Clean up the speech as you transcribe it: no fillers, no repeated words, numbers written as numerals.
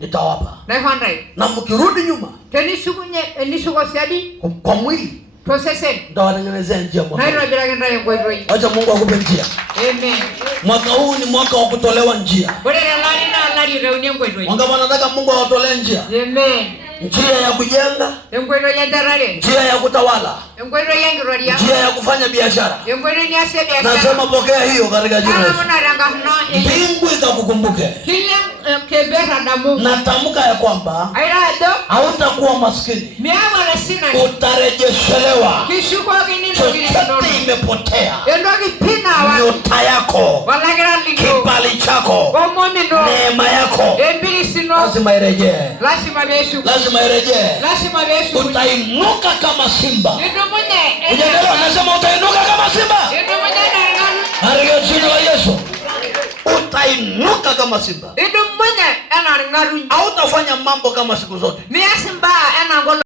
nitawapa. Naihondai. Na mkirudi nyuma Tenishuko siadi kwa mwili processing ndawatengenezea njia mwaka. Acha Mungu akupe njia. Amen. Mwaka huu ni mwaka wa kutolewa njia. Mwaka wanataka Mungu awatolee njia. Amen. Njia ya kujenga, njia ya kutawala, njia ya kufanya biashara. Nasema pokea hiyo katika jina la Yesu. Mbingu ikakukumbuke. Natamka ya kwamba hautakuwa maskini, utarejeshelewa. Chochote imepotea, nyota yako, kibali chako, neema yako lazima irejee. Lazima irejee. Utainuka kama simba. Unaelewa? Nasema utainuka kama simba. Katika jina la Yesu. Utainuka kama simba. Hautafanya mambo kama siku zote.